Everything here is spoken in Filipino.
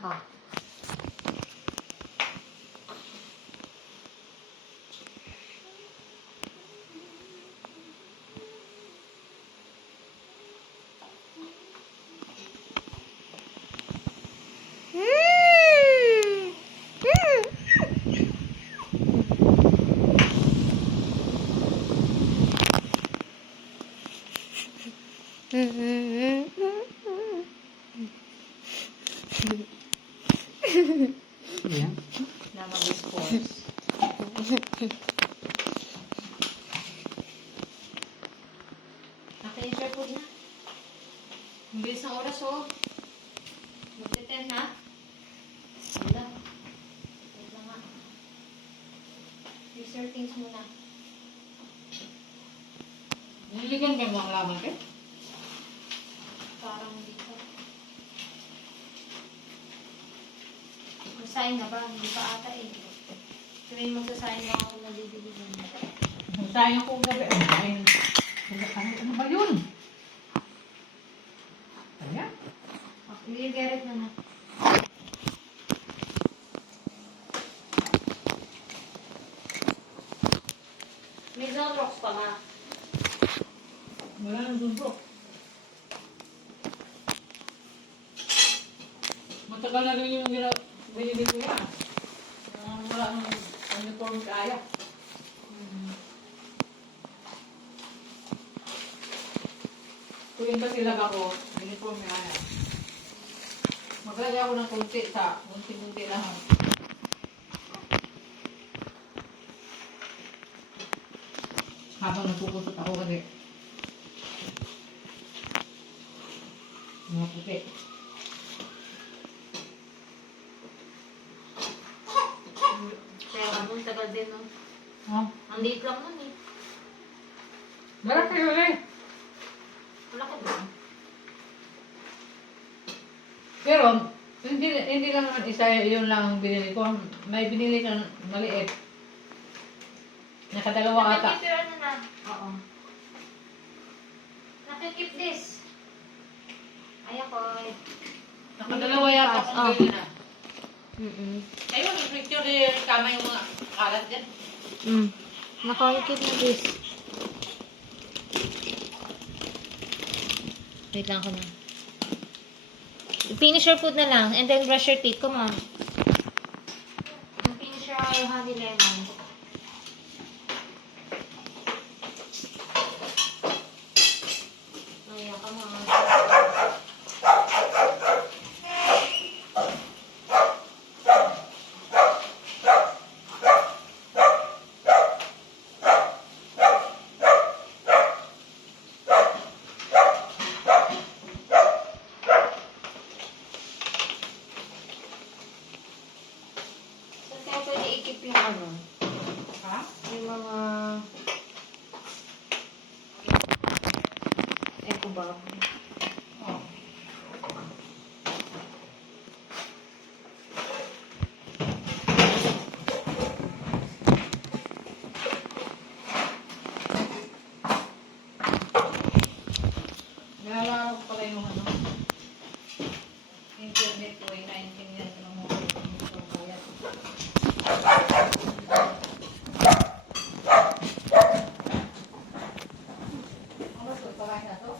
ka. Yan. Na mag-sports. Okay, sure po na. Ang bilis ng oras, oh. Magte-10 na. Wala. Wait lang nga. Research things muna. Niligan ka ng laman eh? Parang dito. Masahin na ba? Hindi pa ata eh. Sabihin magsasahin lang ako na bibili mo. Sayang ko gabi. Ano ba yun? Ayan. Okay, get it na na. May zone rocks pa nga. Wala nang suntok. Matagal na rin yung binili ko yan. Wala nang uniform kaya. Kung ba sila ako, uniform kaya. Maglagay ako ng kunti sa munti-munti lang. Habang nagpupuntot ako kasi mga puti. Kaya ang tagal din, no? Oh, Ang liit lang nun eh. malaki yun eh. Wala ka ba? Pero, hindi lang naman isa yun lang ang binili ko. May binili kang maliit. Nakadalawa ata. Nakikip yung ano na. Oo. Nakikip this. Ay ako. Nakadalawa yata Oh. kung gano'n na. Ayun, Picture din kama yung mga kalat dyan. Nakikip na this. Wait lang ako na. Finish your food na lang and then brush your teeth. Come on. Finish your honey lemon. Ayan, come on. Saan kaya pwede ikip yung ano? Ha? Yung mga... Eco bag. Oh. Naalala ko pala yung ano. Internet ko ay naintindihan ko ng mga bayad. Ano ba ito? Pakain na to?